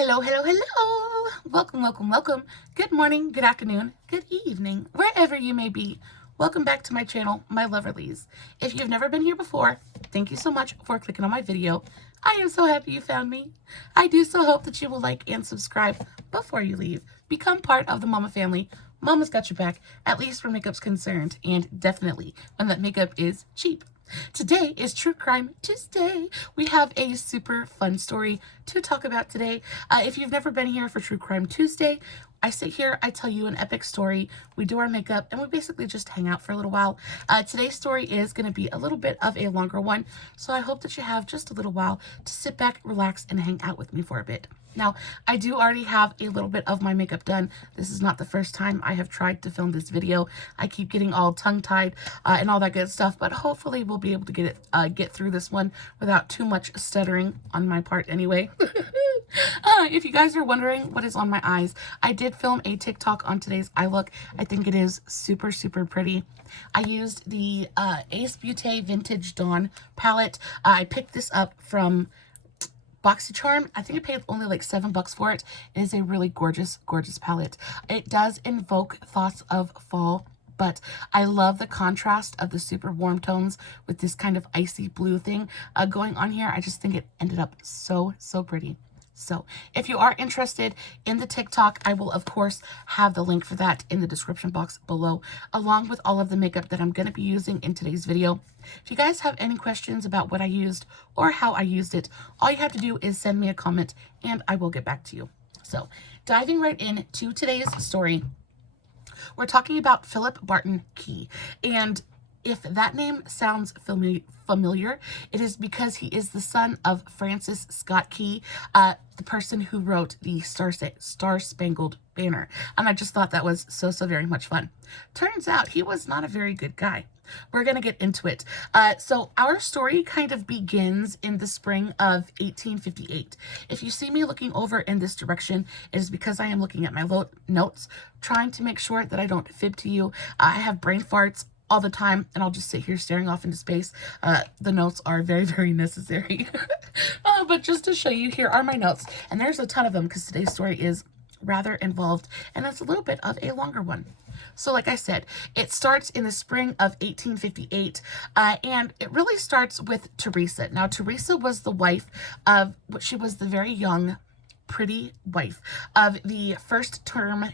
Hello, hello, hello. Welcome, welcome, welcome. Good morning, good afternoon, good evening, wherever you may be. Welcome back to my channel, My Loverlies. If you've never been here before, thank you so much for clicking on my video. I am so happy you found me. I do so hope that you will like and subscribe before you leave. Become part of the Mama family. Mama's got your back, at least where makeup's concerned, and definitely when that makeup is cheap. Today is True Crime Tuesday. We have a super fun story to talk about today. If you've never been here for True Crime Tuesday, I sit here, I tell you an epic story, we do our makeup, and we basically just hang out for a little while. Today's story is going to be a little bit of a longer one, so I hope that you have just a little while to sit back, relax, and hang out with me for a bit. Now, I do already have a little bit of my makeup done. This is not the first time I have tried to film this video. I keep getting all tongue-tied and all that good stuff, but hopefully we'll be able to get through this one without too much stuttering on my part anyway. If you guys are wondering what is on my eyes, I did film a TikTok on today's eye look. I think it is super, super pretty. I used the Ace Beauté Vintage Dawn palette. I picked this up from BoxyCharm. I think I paid only like $7 for it. It is a really gorgeous, gorgeous palette. It does invoke thoughts of fall, but I love the contrast of the super warm tones with this kind of icy blue thing going on here. I just think it ended up so, so pretty. So if you are interested in the TikTok, I will of course have the link for that in the description box below, along with all of the makeup that I'm going to be using in today's video. If you guys have any questions about what I used or how I used it, all you have to do is send me a comment and I will get back to you. So diving right into today's story, we're talking about Philip Barton Key. And if that name sounds familiar, it is because he is the son of Francis Scott Key, the person who wrote the Star-Spangled Banner. And I just thought that was so, so very much fun. Turns out he was not a very good guy. We're going to get into it. So our story kind of begins in the spring of 1858. If you see me looking over in this direction, it is because I am looking at my notes, trying to make sure that I don't fib to you. I have brain farts all the time, and I'll just sit here staring off into space. The notes are very, very necessary. But just to show you, here are my notes, and there's a ton of them because today's story is rather involved, and it's a little bit of a longer one. So like I said, it starts in the spring of 1858, and it really starts with Teresa. Now, Teresa was the wife of, she was the very young, pretty wife of the first term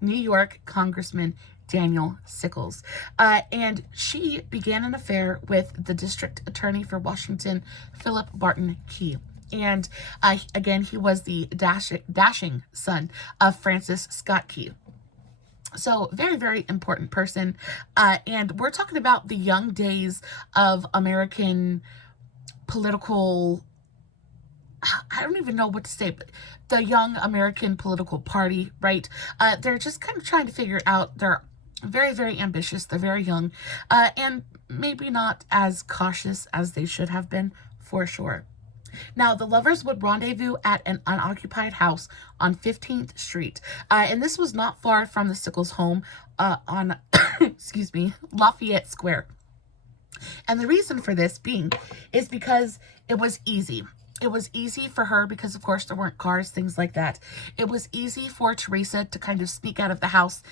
New York Congressman Daniel Sickles. And she began an affair with the district attorney for Washington, Philip Barton Key. And again, he was the dashing son of Francis Scott Key. So very, very important person. And we're talking about the young days of American political, I don't even know what to say, but the young American political party, right? They're just kind of trying to figure out, they're very, very ambitious. They're very young, and maybe not as cautious as they should have been, for sure. Now, the lovers would rendezvous at an unoccupied house on 15th Street, and this was not far from the Sickles home on, excuse me, Lafayette Square. And the reason for this being is because it was easy. It was easy for her because, of course, there weren't cars, things like that. It was easy for Teresa to kind of sneak out of the house,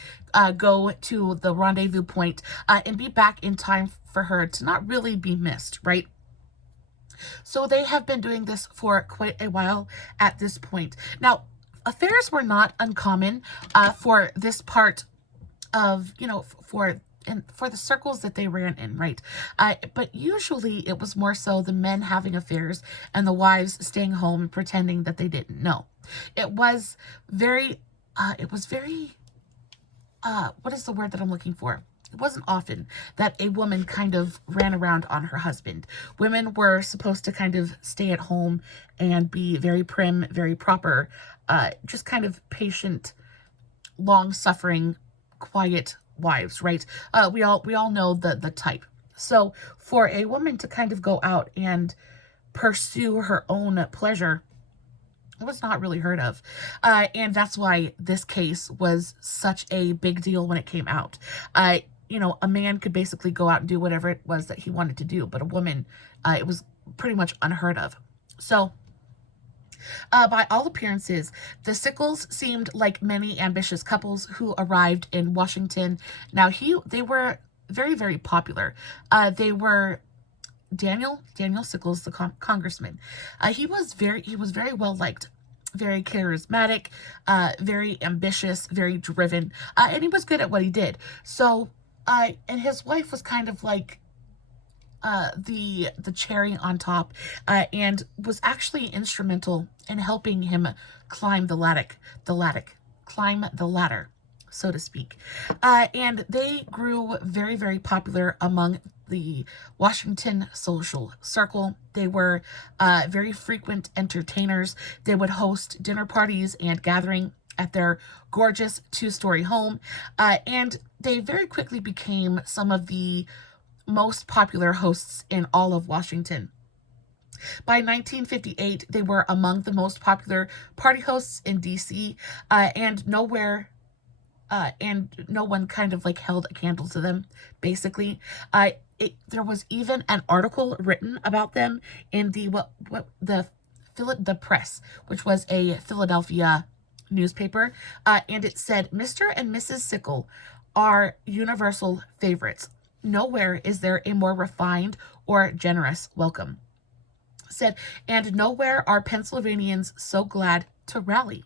go to the rendezvous point, and be back in time for her to not really be missed, right? So they have been doing this for quite a while at this point. Now, affairs were not uncommon for this part of, you know, for the circles that they ran in, right? But usually it was more so the men having affairs and the wives staying home and pretending that they didn't know. It was very, what is the word that I'm looking for? It wasn't often that a woman kind of ran around on her husband. Women were supposed to kind of stay at home and be very prim, very proper, just kind of patient, long-suffering, quiet wives, right? We all know the type. So for a woman to kind of go out and pursue her own pleasure was not really heard of. And that's why this case was such a big deal when it came out. You know, a man could basically go out and do whatever it was that he wanted to do, but a woman, it was pretty much unheard of. So By all appearances, the Sickles seemed like many ambitious couples who arrived in Washington. Now, they were very, very popular. They were Daniel Sickles, the congressman. He was very well liked, very charismatic, very ambitious, very driven, and he was good at what he did. So, and his wife was kind of like the cherry on top, and was actually instrumental in helping him climb climb the ladder, so to speak. And they grew very, very popular among the Washington social circle. They were very frequent entertainers. They would host dinner parties and gathering at their gorgeous two-story home, and they very quickly became some of the most popular hosts in all of Washington. By 1958, they were among the most popular party hosts in DC, and no one kind of like held a candle to them, basically. There was even an article written about them in the Press, which was a Philadelphia newspaper, and it said, "Mr. and Mrs. Sickle are universal favorites. Nowhere is there a more refined or generous welcome," said, "and nowhere are Pennsylvanians so glad to rally.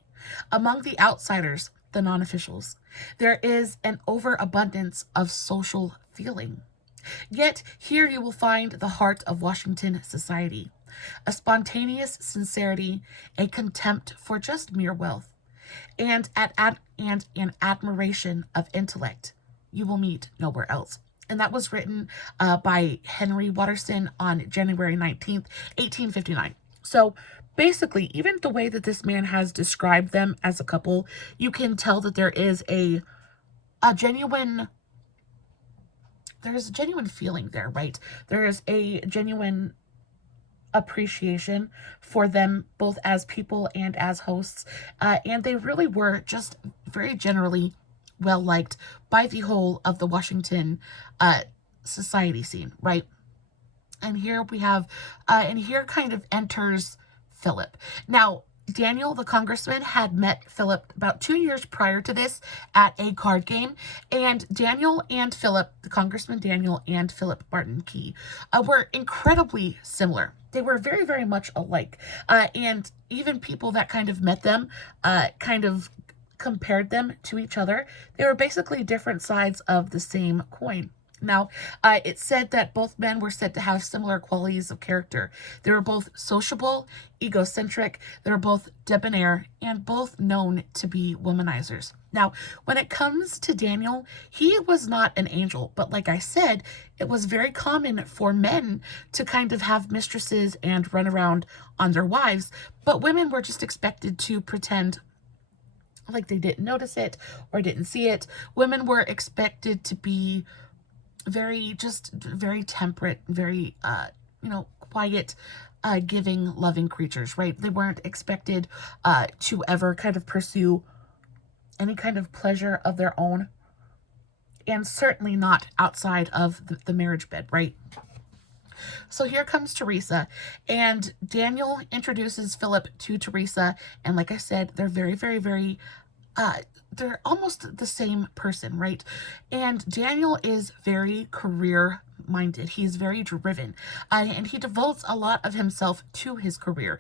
Among the outsiders, the non-officials, there is an overabundance of social feeling. Yet here you will find the heart of Washington society, a spontaneous sincerity, a contempt for just mere wealth, and an admiration of intellect you will meet nowhere else." And that was written by Henry Watterson on January 19th, 1859. So basically, even the way that this man has described them as a couple, you can tell that there's a genuine feeling there, right? There is a genuine appreciation for them both as people and as hosts. And they really were just very generally well liked by the whole of the Washington society scene, right? And here kind of enters Philip. Now, Daniel, the congressman, had met Philip about 2 years prior to this at a card game. And Daniel and Philip, the congressman Daniel and Philip Barton Key, were incredibly similar. They were very, very much alike. And even people that kind of met them kind of compared them to each other. They were basically different sides of the same coin. Now, it said that both men were said to have similar qualities of character. They were both sociable, egocentric, they were both debonair, and both known to be womanizers. Now, when it comes to Daniel, he was not an angel, but like I said, it was very common for men to kind of have mistresses and run around on their wives, but women were just expected to pretend like they didn't notice it or didn't see it. Women were expected to be very temperate, very, quiet, giving, loving creatures, right? They weren't expected to ever kind of pursue any kind of pleasure of their own, and certainly not outside of the marriage bed, right? So here comes Teresa, and Daniel introduces Philip to Teresa, and like I said, they're very, very, very they're almost the same person, right? And Daniel is very career minded. He's very driven, and he devotes a lot of himself to his career.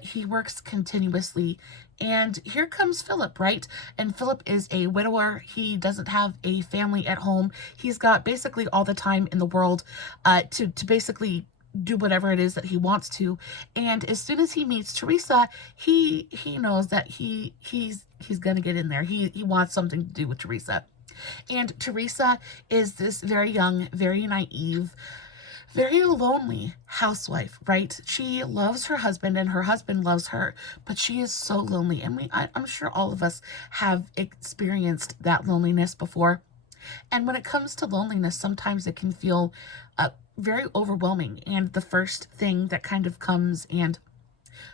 He works continuously. And here comes Philip, right? And Philip is a widower. He doesn't have a family at home. He's got basically all the time in the world to basically do whatever it is that he wants to. And as soon as he meets Teresa, he knows that he's gonna get in there. He wants something to do with Teresa. And Teresa is this very young, very naive, very lonely housewife, right? She loves her husband and her husband loves her, but she is so lonely. And I'm sure all of us have experienced that loneliness before. And when it comes to loneliness, sometimes it can feel very overwhelming. And the first thing that kind of comes and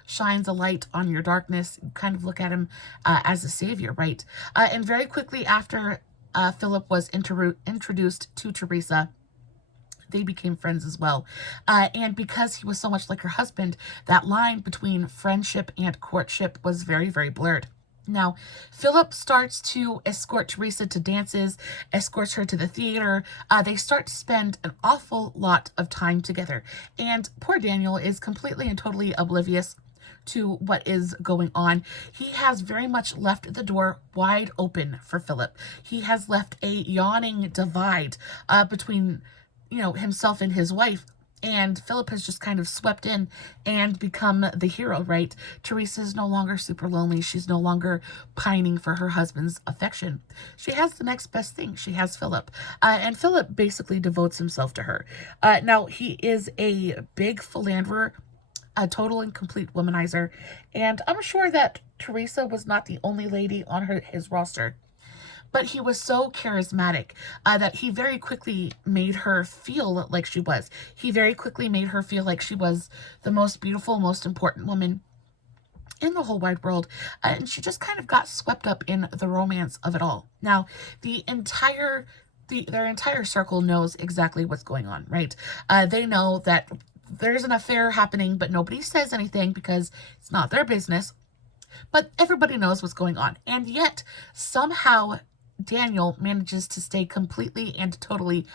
shines a light on your darkness, you kind of look at him as a savior, right? And very quickly after Philip was introduced to Teresa, they became friends as well. And because he was so much like her husband, that line between friendship and courtship was very, very blurred. Now, Philip starts to escort Teresa to dances, escorts her to the theater. They start to spend an awful lot of time together. And poor Daniel is completely and totally oblivious to what is going on. He has very much left the door wide open for Philip. He has left a yawning divide between, himself and his wife. And Philip has just kind of swept in and become the hero, right? Teresa is no longer super lonely. She's no longer pining for her husband's affection. She has the next best thing. She has Philip. And Philip basically devotes himself to her. Now, he is a big philanderer, a total and complete womanizer. And I'm sure that Teresa was not the only lady on his roster. But he was so charismatic that he very quickly made her feel like she was. He very quickly made her feel like she was the most beautiful, most important woman in the whole wide world. And she just kind of got swept up in the romance of it all. Now, their entire circle knows exactly what's going on, right? They know that there's an affair happening, but nobody says anything because it's not their business. But everybody knows what's going on. And yet, somehow, Daniel manages to stay completely and totally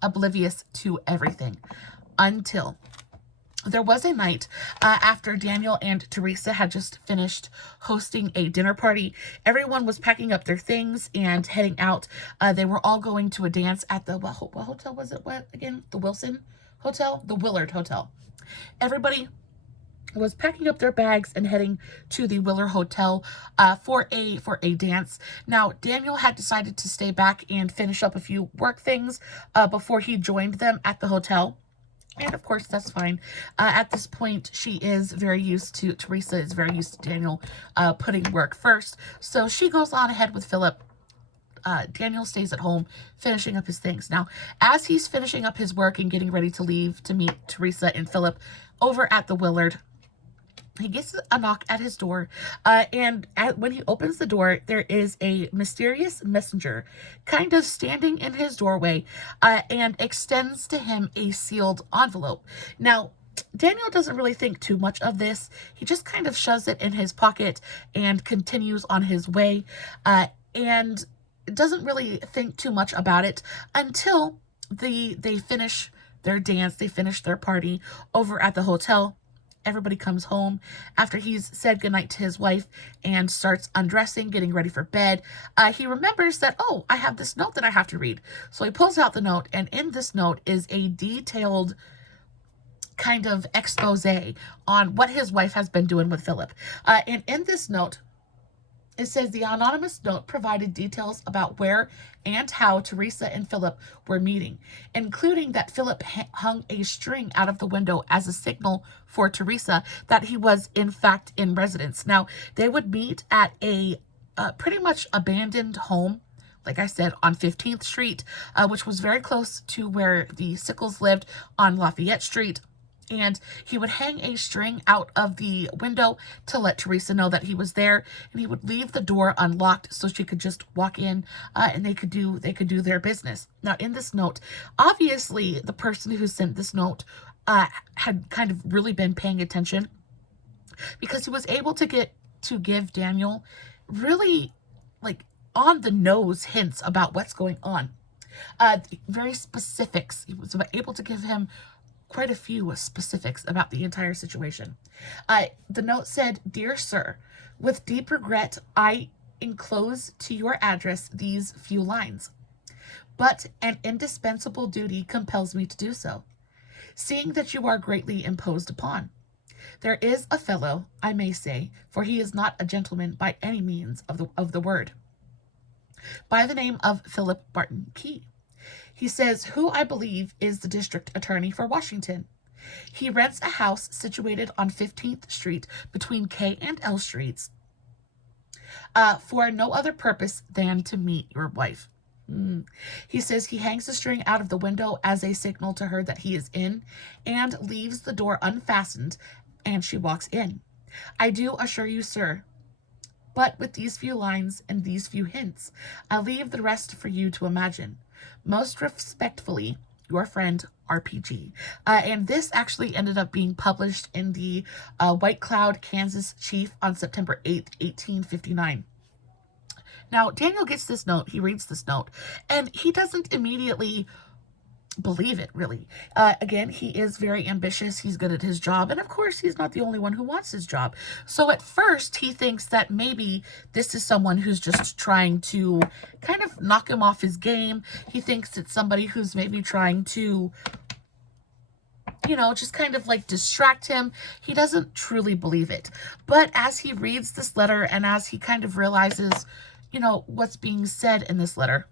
oblivious to everything until there was a night after Daniel and Teresa had just finished hosting a dinner party. Everyone was packing up their things and heading out. They were all going to a dance at the, what hotel was it? What again? The Wilson Hotel? The Willard Hotel. Everybody was packing up their bags and heading to the Willard Hotel for a dance. Now, Daniel had decided to stay back and finish up a few work things before he joined them at the hotel. And of course, that's fine. At this point, Teresa is very used to Daniel putting work first. So she goes on ahead with Philip. Daniel stays at home finishing up his things. Now, as he's finishing up his work and getting ready to leave to meet Teresa and Philip over at the Willard, he gets a knock at his door, and when he opens the door, there is a mysterious messenger kind of standing in his doorway and extends to him a sealed envelope. Now, Daniel doesn't really think too much of this. He just kind of shoves it in his pocket and continues on his way, and doesn't really think too much about it until they finish their dance, they finish their party over at the hotel. Everybody comes home after he's said goodnight to his wife and starts undressing, getting ready for bed. He remembers that, oh, I have this note that I have to read. So he pulls out the note, and in this note is a detailed kind of expose on what his wife has been doing with Philip. And in this note, it says the anonymous note provided details about where and how Teresa and Philip were meeting, including that Philip hung a string out of the window as a signal for Teresa that he was in fact in residence. Now, they would meet at a pretty much abandoned home, like I said, on 15th Street, which was very close to where the Sickles lived on Lafayette Street. And he would hang a string out of the window to let Teresa know that he was there, and he would leave the door unlocked so she could just walk in and they could do their business. Now, in this note, obviously the person who sent this note had kind of really been paying attention, because he was able to give Daniel really like on the nose hints about what's going on. Very specifics. He was able to give him quite a few specifics about the entire situation. The note said, "Dear Sir, with deep regret, I enclose to your address these few lines, but an indispensable duty compels me to do so, seeing that you are greatly imposed upon. There is a fellow, I may say, for he is not a gentleman by any means of the word, by the name of Philip Barton Key. He says, who I believe is the district attorney for Washington. He rents a house situated on 15th Street between K and L Streets for no other purpose than to meet your wife. He says he hangs the string out of the window as a signal to her that he is in, and leaves the door unfastened, and she walks in. I do assure you, sir, but with these few lines and these few hints, I leave the rest for you to imagine. Most respectfully, your friend RPG. And this actually ended up being published in the White Cloud, Kansas Chief on September 8th, 1859. Now, Daniel gets this note, he reads this note, and he doesn't immediately believe it, really. Again, he is very ambitious, he's good at his job, and of course, he's not the only one who wants his job. So at first, he thinks that maybe this is someone who's just trying to kind of knock him off his game. He thinks it's somebody who's maybe trying to, you know, just kind of like distract him. He doesn't truly believe it. But as he reads this letter and as he kind of realizes, you know, what's being said in this letter,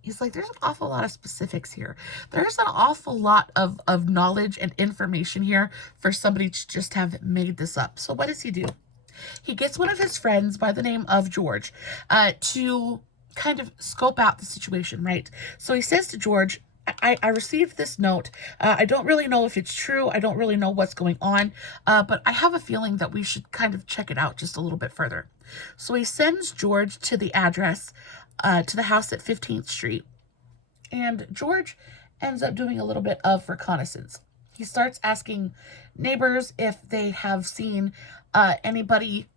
he's like, there's an awful lot of specifics here. There's an awful lot of knowledge and information here for somebody to just have made this up. So what does he do? He gets one of his friends by the name of George to kind of scope out the situation, right? So he says to George, I received this note. I don't really know if it's true. I don't really know what's going on, but I have a feeling that we should kind of check it out just a little bit further. So he sends George to the address, to the house at 15th Street, and George ends up doing a little bit of reconnaissance. He starts asking neighbors if they have seen anybody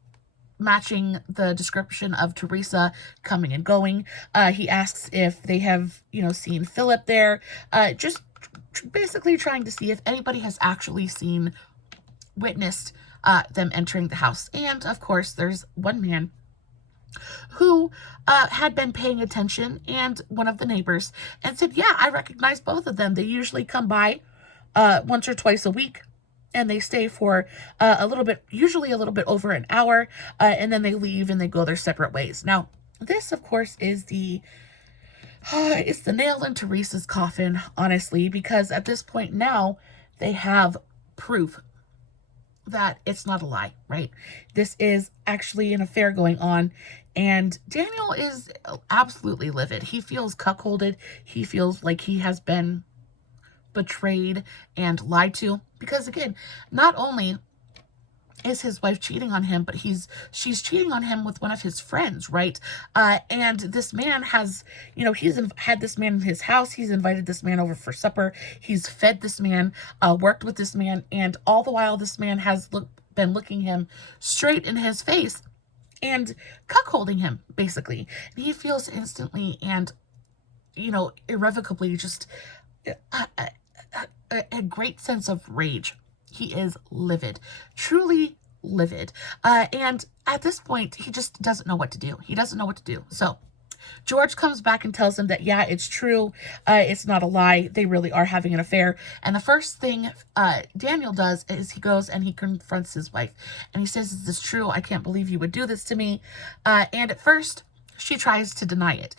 matching the description of Teresa coming and going. He asks if they have, you know, seen Philip there, just basically trying to see if anybody has actually witnessed them entering the house. And of course, there's one man who had been paying attention, and one of the neighbors, and said, yeah, I recognize both of them. They usually come by once or twice a week, and they stay for usually a little bit over an hour, and then they leave and they go their separate ways. Now, this, of course, is it's the nail in Teresa's coffin, honestly, because at this point now, they have proof that it's not a lie, right? This is actually an affair going on, and Daniel is absolutely livid. He feels cuckolded. He feels like he has been betrayed and lied to, because again, not only is his wife cheating on him, but she's cheating on him with one of his friends, right? And this man has, you know, he's had this man in his house. He's invited this man over for supper. He's fed this man, worked with this man, and all the while this man has been looking him straight in his face and cuckolding him, basically. And he feels instantly and, you know, irrevocably just a great sense of rage. He is livid, truly livid. And at this point, he just doesn't know what to do. He doesn't know what to do. So George comes back and tells him that, yeah, it's true. It's not a lie. They really are having an affair. And the first thing Daniel does is he goes and he confronts his wife. And he says, is this true? I can't believe you would do this to me. And at first, she tries to deny it.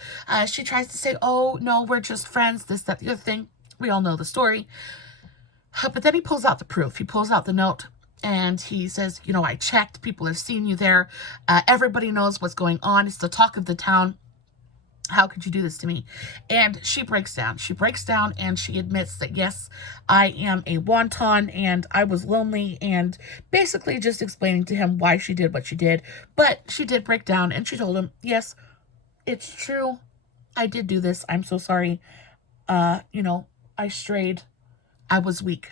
She tries to say, oh, no, we're just friends, this, that, the other thing. We all know the story. But then he pulls out the proof. He pulls out the note and he says, you know, I checked. People have seen you there. Everybody knows what's going on. It's the talk of the town. How could you do this to me? And she breaks down. She breaks down and she admits that, yes, I am a wanton and I was lonely, and basically just explaining to him why she did what she did. But she did break down and she told him, yes, it's true. I did do this. I'm so sorry. You know, I strayed. I was weak.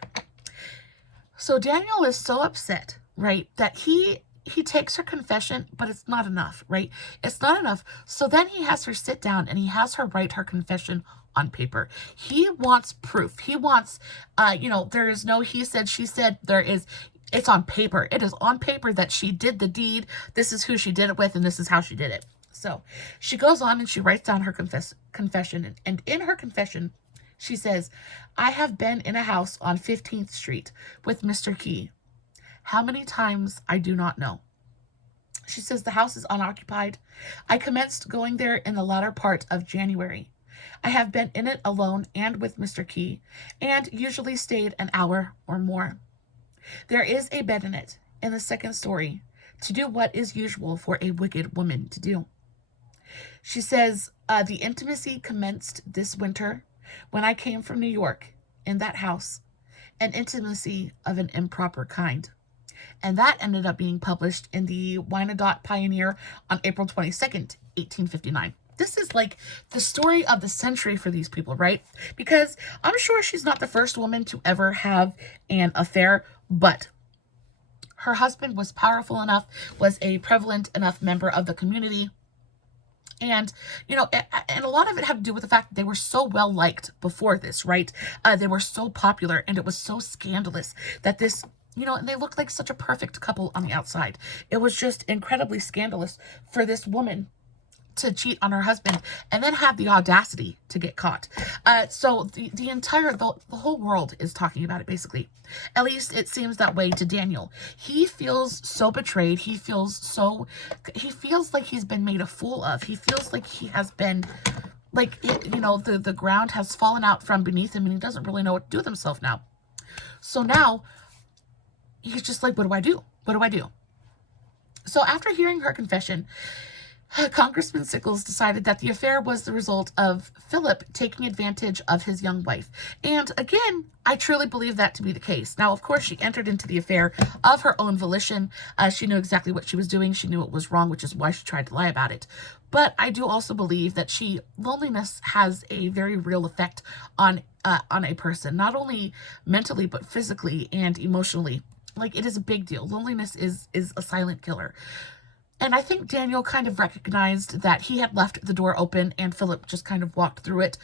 So Daniel is so upset, right, that he takes her confession, but it's not enough, right? It's not enough. So then he has her sit down and he has her write her confession on paper. He wants proof. He wants, you know, there is no he said, she said. It's on paper. It is on paper that she did the deed. This is who she did it with, and this is how she did it. So she goes on and she writes down her confession. And in her confession, she says, I have been in a house on 15th Street with Mr. Key. How many times, I do not know. She says the house is unoccupied. I commenced going there in the latter part of January. I have been in it alone and with Mr. Key, and usually stayed an hour or more. There is a bed in it, in the second story, to do what is usual for a wicked woman to do. She says, the intimacy commenced this winter, when I came from New York, in that house, an intimacy of an improper kind. And that ended up being published in the Wyandotte Pioneer on April 22nd, 1859. this is like the story of the century for these people, right? Because I'm sure she's not the first woman to ever have an affair, but her husband was powerful enough, was a prevalent enough member of the community. And, and a lot of it had to do with the fact that they were so well liked before this, right? They were so popular, and it was so scandalous that this, and they looked like such a perfect couple on the outside. It was just incredibly scandalous for this woman to cheat on her husband and then have the audacity to get caught. So the whole world is talking about it, basically. At least it seems that way to Daniel. He feels so betrayed. He feels like he's been made a fool of. He feels like he has been, like, the ground has fallen out from beneath him, and he doesn't really know what to do with himself now. So now he's just like, what do I do? What do I do? So after hearing her confession, Congressman Sickles decided that the affair was the result of Philip taking advantage of his young wife. And again, I truly believe that to be the case. Now, of course, she entered into the affair of her own volition. She knew exactly what she was doing. She knew it was wrong, which is why she tried to lie about it. But I do also believe that loneliness has a very real effect on a person, not only mentally, but physically and emotionally. Like, it is a big deal. Loneliness is a silent killer. And I think Daniel kind of recognized that he had left the door open, and Philip just kind of walked through it.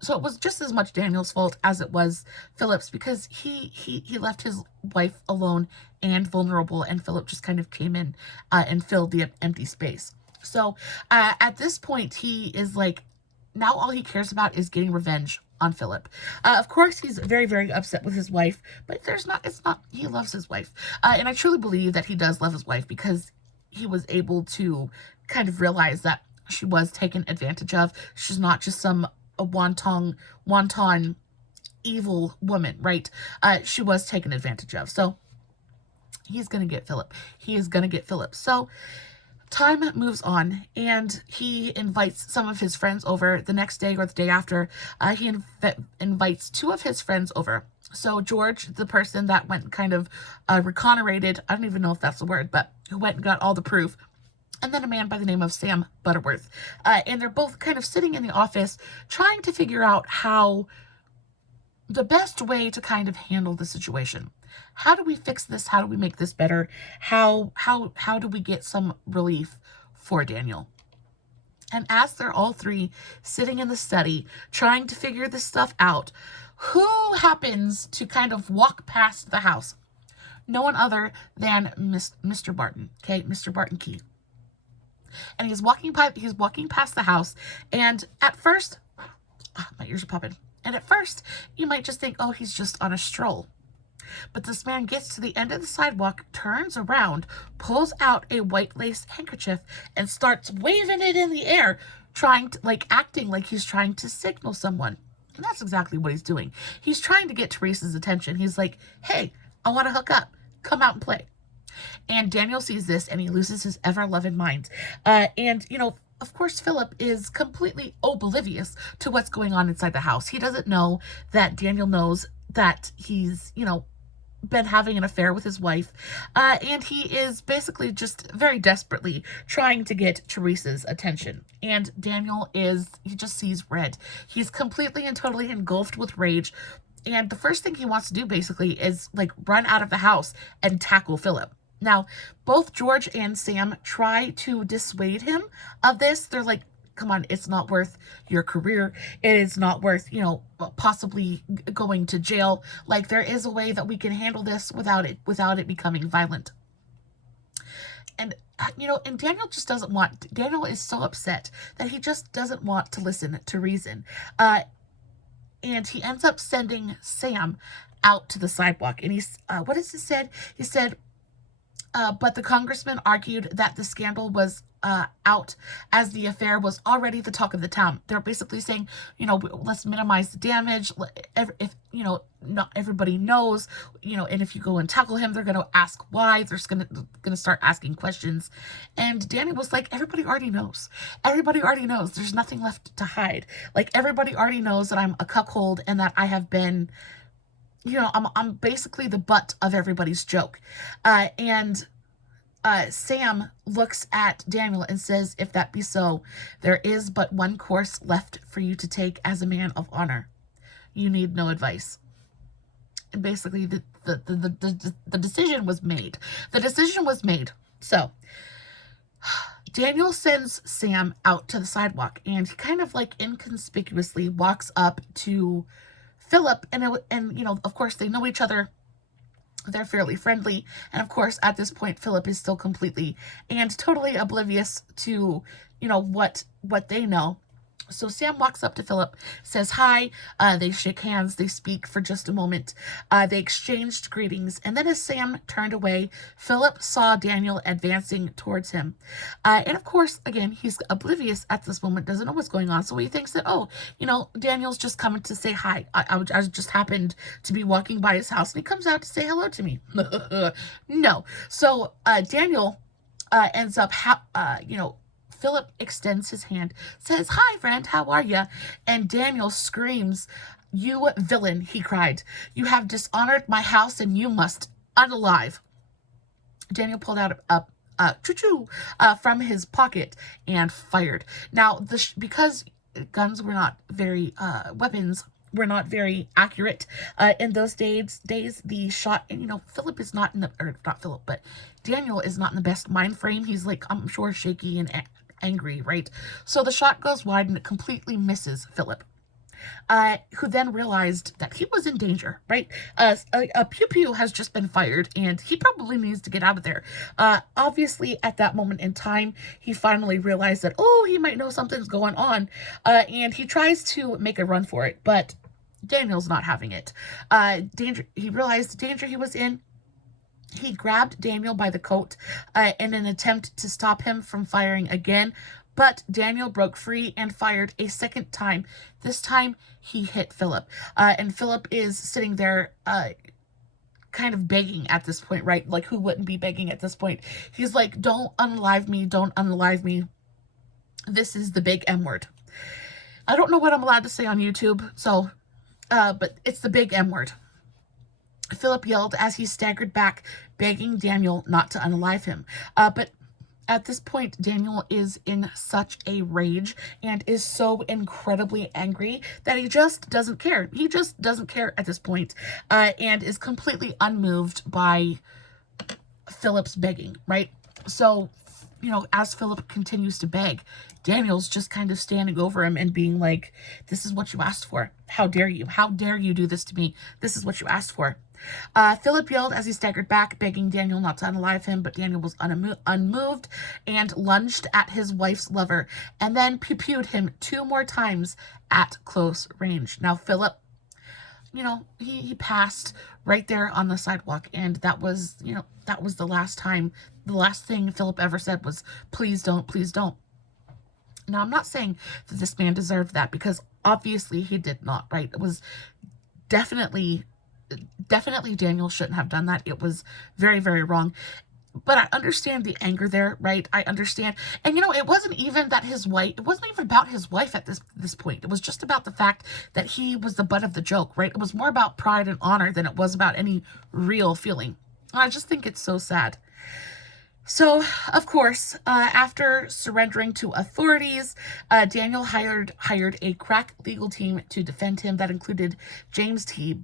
So it was just as much Daniel's fault as it was Philip's, because he left his wife alone and vulnerable, and Philip just kind of came in and filled the empty space. So at this point, he is like, now all he cares about is getting revenge on Philip. Of course, he's very, very upset with his wife, but he loves his wife. And I truly believe that he does love his wife, because he was able to kind of realize that she was taken advantage of. She's not just some wanton evil woman, right? She was taken advantage of. So he's going to get Philip. He is going to get Philip. So time moves on, and he invites some of his friends over the next day or the day after. He invites two of his friends over. So George, the person that went kind of reconnoited, I don't even know if that's the word, but who went and got all the proof, and then a man by the name of Sam Butterworth. And they're both kind of sitting in the office trying to figure out how the best way to kind of handle the situation. How do we fix this? How do we make this better? How do we get some relief for Daniel? And as they're all three sitting in the study trying to figure this stuff out, who happens to kind of walk past the house? No one other than Mr. Barton, okay? Mr. Barton Key. And he's walking past the house, and at first, my ears are popping. And at first, you might just think, oh, he's just on a stroll. But this man gets to the end of the sidewalk, turns around, pulls out a white lace handkerchief, and starts waving it in the air, acting like he's trying to signal someone. And that's exactly what he's doing. He's trying to get Teresa's attention. He's like, hey, I want to hook up. Come out and play. And Daniel sees this, and he loses his ever-loving mind. Of course, Philip is completely oblivious to what's going on inside the house. He doesn't know that Daniel knows that he's, been having an affair with his wife. And he is basically just very desperately trying to get Teresa's attention. And Daniel he just sees red. He's completely and totally engulfed with rage. And the first thing he wants to do basically is run out of the house and tackle Philip. Now, both George and Sam try to dissuade him of this. They're like, come on, it's not worth your career. It is not worth, possibly going to jail. There is a way that we can handle this without it becoming violent. And, and Daniel is so upset that he just doesn't want to listen to reason. And he ends up sending Sam out to the sidewalk. And what has he said? He said, but the congressman argued that the scandal was out, as the affair was already the talk of the town. They're basically saying, let's minimize the damage. If not everybody knows, and if you go and tackle him, they're going to ask why. They're going to start asking questions. And Danny was like, everybody already knows. Everybody already knows. There's nothing left to hide. Everybody already knows that I'm a cuckold, and that I have been, I'm basically the butt of everybody's joke. And Sam looks at Daniel and says, "If that be so, there is but one course left for you to take as a man of honor. You need no advice." And basically, the decision was made. The decision was made. So, Daniel sends Sam out to the sidewalk, and he kind of like inconspicuously walks up to Philip, and of course, they know each other. They're fairly friendly. And of course, at this point, Philip is still completely and totally oblivious to, what they know. So Sam walks up to Philip, says hi, they shake hands, they speak for just a moment, they exchanged greetings, and then as Sam turned away, Philip saw Daniel advancing towards him. And of course, again, he's oblivious at this moment, doesn't know what's going on, so he thinks that, Daniel's just coming to say hi. I just happened to be walking by his house, and he comes out to say hello to me. No. So Daniel ends up, Philip extends his hand, says, "Hi, friend, how are you?" And Daniel screams, "You villain," he cried. "You have dishonored my house and you must unalive." Daniel pulled out a choo-choo from his pocket and fired. Now, because guns were not very, weapons were not very accurate in those days, the shot, and Philip is not not Philip, but Daniel is not in the best mind frame. He's like, I'm sure, shaky and angry, right? So the shot goes wide and it completely misses Philip, who then realized that he was in danger, right? A pew-pew has just been fired and he probably needs to get out of there. Obviously, at that moment in time, he finally realized that, he might know something's going on, and he tries to make a run for it, but Daniel's not having it. He realized the danger he was in. He grabbed Daniel by the coat in an attempt to stop him from firing again, but Daniel broke free and fired a second time. This time, he hit Philip, and Philip is sitting there kind of begging at this point, right? Like, who wouldn't be begging at this point? He's like, "Don't unalive me, don't unalive me. This is the big M word." I don't know what I'm allowed to say on YouTube, so, but it's the big M word. Philip yelled as he staggered back, begging Daniel not to unalive him. But at this point, Daniel is in such a rage and is so incredibly angry that he just doesn't care. He just doesn't care at this point, and is completely unmoved by Philip's begging, right? So, as Philip continues to beg, Daniel's just kind of standing over him and being like, "This is what you asked for. How dare you? How dare you do this to me? This is what you asked for." Philip yelled as he staggered back, begging Daniel not to unalive him, but Daniel was unmoved and lunged at his wife's lover, and then pew-pewed him 2 more times at close range. Now, Philip, he passed right there on the sidewalk, and that was the last thing Philip ever said was, "Please don't, please don't." Now, I'm not saying that this man deserved that, because obviously he did not, right? It was definitely Daniel shouldn't have done that. It was very, very wrong. But I understand the anger there, right? I understand. And it wasn't even about his wife at this point. It was just about the fact that he was the butt of the joke, right? It was more about pride and honor than it was about any real feeling. And I just think it's so sad. So, of course, after surrendering to authorities, Daniel hired a crack legal team to defend him that included James T.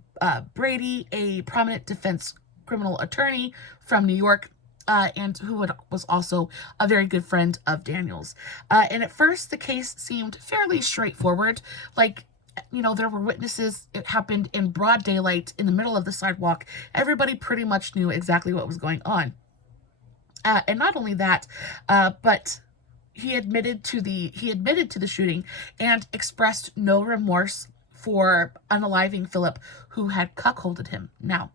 Brady, a prominent defense criminal attorney from New York, and who was also a very good friend of Daniel's. And at first, the case seemed fairly straightforward. Like, there were witnesses. It happened in broad daylight in the middle of the sidewalk. Everybody pretty much knew exactly what was going on. And not only that, but he admitted to the shooting and expressed no remorse for unaliving Philip, who had cuckolded him. Now,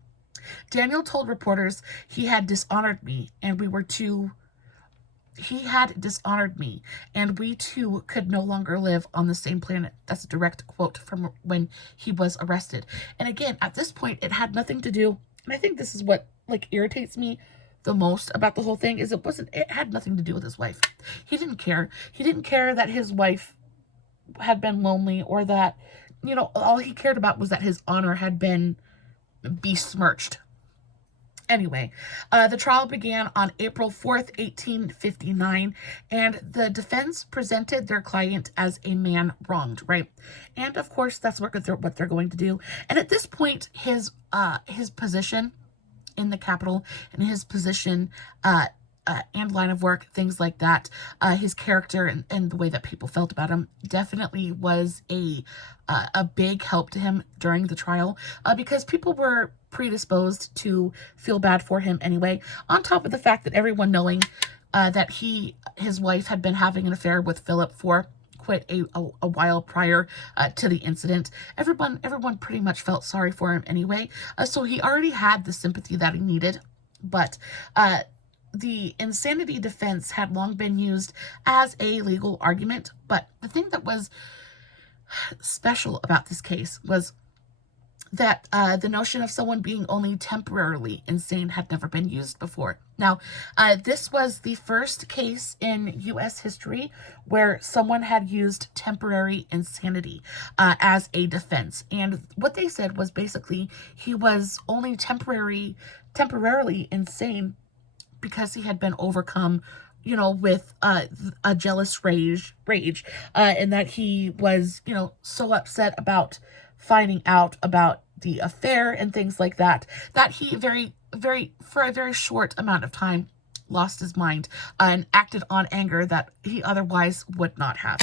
Daniel told reporters, he had dishonored me and we two could no longer live on the same planet. That's a direct quote from when he was arrested. And again, at this point, it had nothing to do, and I think this is what irritates me the most about the whole thing, is it had nothing to do with his wife. He didn't care. He didn't care that his wife had been lonely, or that, all he cared about was that his honor had been besmirched. Anyway, the trial began on April 4th, 1859, and the defense presented their client as a man wronged, right? And of course, that's what they're going to do. And at this point, his position in the Capitol and his position and line of work, things like that, his character and the way that people felt about him definitely was a big help to him during the trial, because people were predisposed to feel bad for him anyway, on top of the fact that everyone knowing that his wife had been having an affair with Philip for quite a while prior to the incident. Everyone pretty much felt sorry for him anyway, so he already had the sympathy that he needed. But the insanity defense had long been used as a legal argument, but the thing that was special about this case was that the notion of someone being only temporarily insane had never been used before. Now, this was the first case in U.S. history where someone had used temporary insanity as a defense. And what they said was basically he was only temporarily insane because he had been overcome, with a jealous rage, and that he was, so upset about finding out about the affair and things like that, that he for a very short amount of time lost his mind and acted on anger that he otherwise would not have.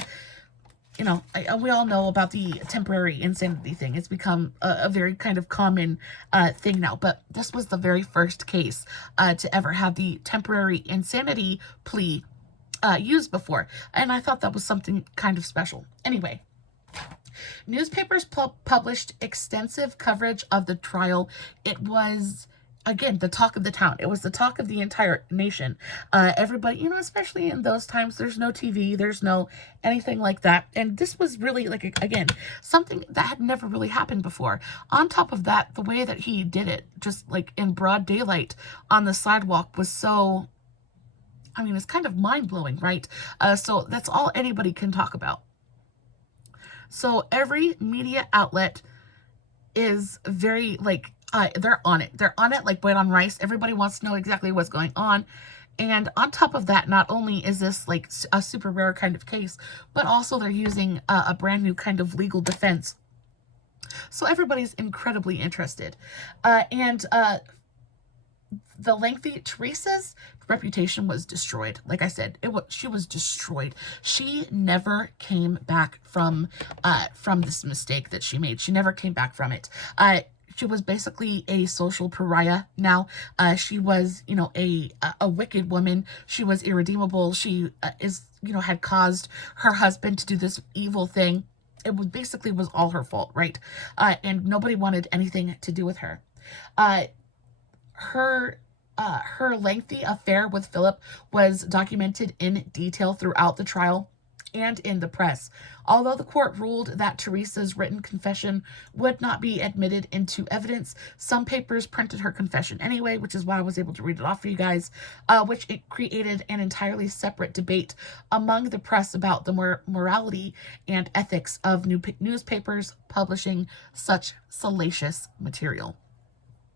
We all know about the temporary insanity thing. It's become a very kind of common thing now, but this was the very first case to ever have the temporary insanity plea used before, and I thought that was something kind of special. Anyway, newspapers published extensive coverage of the trial. It was, again, the talk of the town. It was the talk of the entire nation. Everybody, especially in those times, there's no TV, there's no anything like that. And this was really, again, something that had never really happened before. On top of that, the way that he did it, just like in broad daylight on the sidewalk, was so, it's kind of mind-blowing, right? So that's all anybody can talk about. So every media outlet is very, they're on it. They're on it like white on rice. Everybody wants to know exactly what's going on. And on top of that, not only is this like a super rare kind of case, but also they're using a brand new kind of legal defense. So everybody's incredibly interested. The lengthy Teresa's reputation was destroyed. Like I said, she was destroyed. She never came back from this mistake that she made. She never came back from it. She was basically a social pariah now. She was, a wicked woman. She was irredeemable. She had caused her husband to do this evil thing. It was all her fault, right? And nobody wanted anything to do with her. Her lengthy affair with Philip was documented in detail throughout the trial and in the press. Although the court ruled that Teresa's written confession would not be admitted into evidence, some papers printed her confession anyway, which is why I was able to read it off for you guys, which it created an entirely separate debate among the press about the morality and ethics of newspapers publishing such salacious material.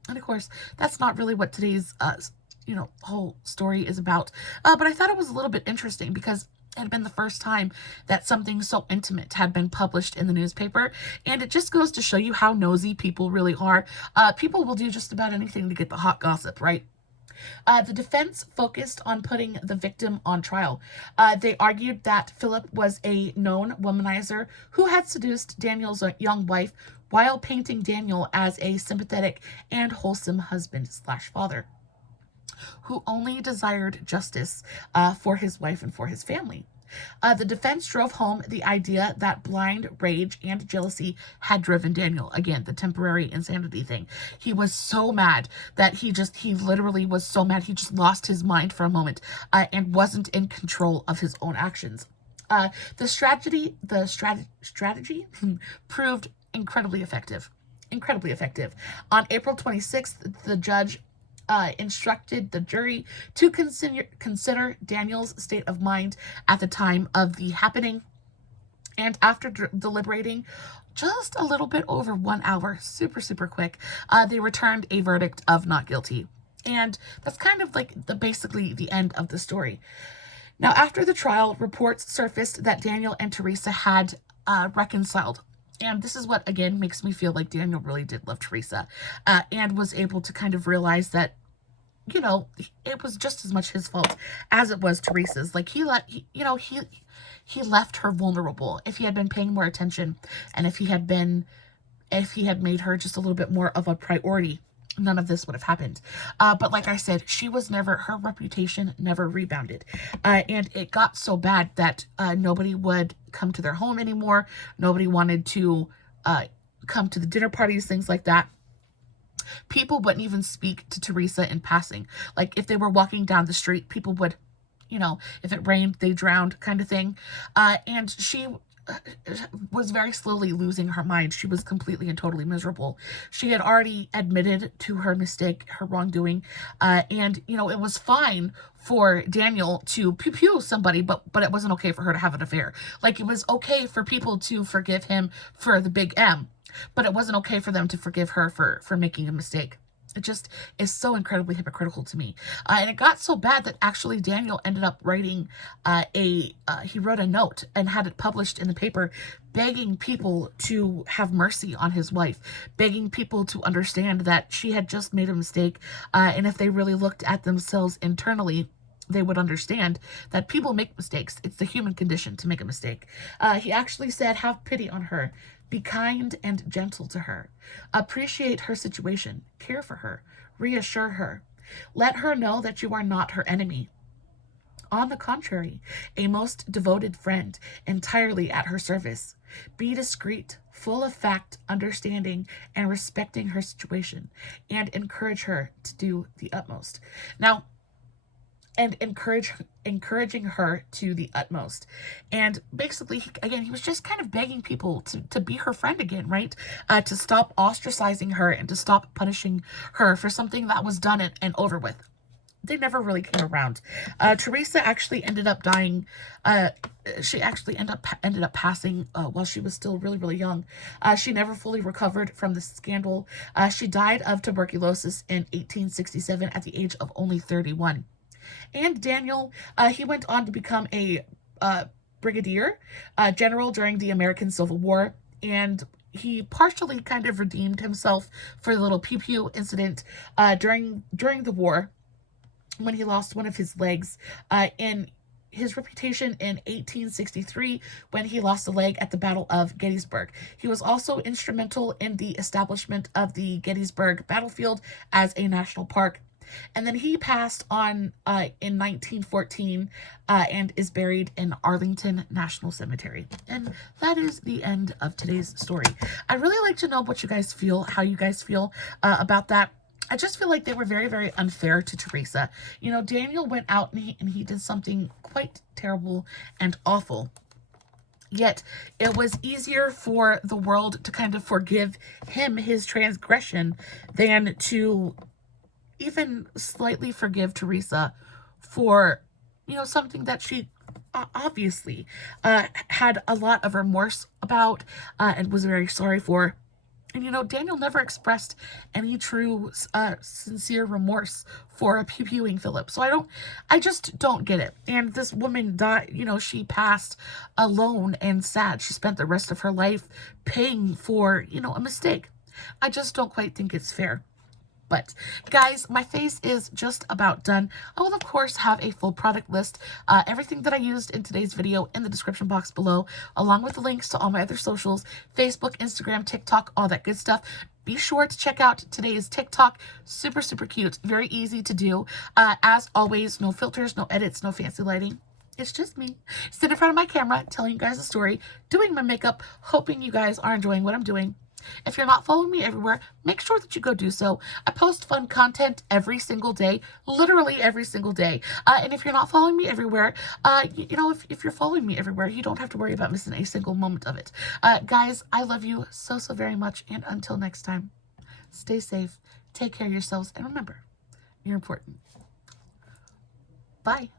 And of course, that's not really what today's, whole story is about. But I thought it was a little bit interesting because it had been the first time that something so intimate had been published in the newspaper. And it just goes to show you how nosy people really are. People will do just about anything to get the hot gossip, right? The defense focused on putting the victim on trial. They argued that Philip was a known womanizer who had seduced Daniel's young wife while painting Daniel as a sympathetic and wholesome husband/father who only desired justice for his wife and for his family. The defense drove home the idea that blind rage and jealousy had driven Daniel. Again, the temporary insanity thing. He was so mad that he literally was so mad he just lost his mind for a moment and wasn't in control of his own actions. The strategy proved incredibly effective. On April 26th, the judge instructed the jury to consider Daniel's state of mind at the time of the happening. And after deliberating just a little bit over 1 hour, super quick, they returned a verdict of not guilty. And that's kind of like basically the end of the story. Now, after the trial, reports surfaced that Daniel and Teresa had reconciled. And this is what, again, makes me feel like Daniel really did love Teresa, and was able to kind of realize that, you know, it was just as much his fault as it was Teresa's. Like, he left her vulnerable. If he had been paying more attention, and if he had made her just a little bit more of a priority, none of this would have happened. But like I said, her reputation never rebounded. And it got so bad that nobody would come to their home anymore. Nobody wanted to come to the dinner parties, things like that. People wouldn't even speak to Teresa in passing. Like, if they were walking down the street, people would, if it rained, they drowned, kind of thing. And she was very slowly losing her mind. She was completely and totally miserable. She had already admitted to her mistake, her wrongdoing, and it was fine for Daniel to pew somebody, but it wasn't okay for her to have an affair. Like, it was okay for people to forgive him for the big M, but it wasn't okay for them to forgive her for making a mistake. It just is so incredibly hypocritical to me. And it got so bad that actually Daniel ended up writing he wrote a note and had it published in the paper, begging people to have mercy on his wife, begging people to understand that she had just made a mistake. And if they really looked at themselves internally, they would understand that people make mistakes. It's the human condition to make a mistake. He actually said, have pity on her. Be kind and gentle to her. Appreciate her situation. Care for her. Reassure her. Let her know that you are not her enemy. On the contrary, a most devoted friend, entirely at her service. Be discreet, full of fact, understanding, and respecting her situation, and encourage her to do the utmost. Now, and encouraging her to the utmost. And basically, again, he was just kind of begging people to be her friend again, right? To stop ostracizing her and to stop punishing her for something that was done and over with. They never really came around. Teresa actually ended up dying. She actually ended up passing while she was still really, really young. She never fully recovered from the scandal. She died of tuberculosis in 1867 at the age of only 31. And Daniel, he went on to become a brigadier general during the American Civil War, and he partially kind of redeemed himself for the little pew-pew incident during the war when he lost one of his legs, in his reputation in 1863 when he lost a leg at the Battle of Gettysburg. He was also instrumental in the establishment of the Gettysburg battlefield as a national park. And then he passed on in 1914 and is buried in Arlington National Cemetery. And that is the end of today's story. I'd really like to know what you guys feel, how you guys feel about that. I just feel like they were very, very unfair to Teresa. Daniel went out and he did something quite terrible and awful. Yet it was easier for the world to kind of forgive him his transgression than to even slightly forgive Teresa for, something that she obviously had a lot of remorse about and was very sorry for. And, Daniel never expressed any true, sincere remorse for pew-pewing Philip. So I just don't get it. And this woman died, she passed alone and sad. She spent the rest of her life paying for, a mistake. I just don't quite think it's fair. But guys, my face is just about done. I will, of course, have a full product list, everything that I used in today's video in the description box below, along with the links to all my other socials, Facebook, Instagram, TikTok, all that good stuff. Be sure to check out today's TikTok. Super, super cute. Very easy to do. As always, no filters, no edits, no fancy lighting. It's just me sitting in front of my camera, telling you guys a story, doing my makeup, hoping you guys are enjoying what I'm doing. If you're not following me everywhere, make sure that you go do so. I post fun content every single day, literally every single day. And if you're not following me everywhere, if you're following me everywhere, you don't have to worry about missing a single moment of it. Guys, I love you so, so very much. And until next time, stay safe, take care of yourselves, and remember, you're important. Bye.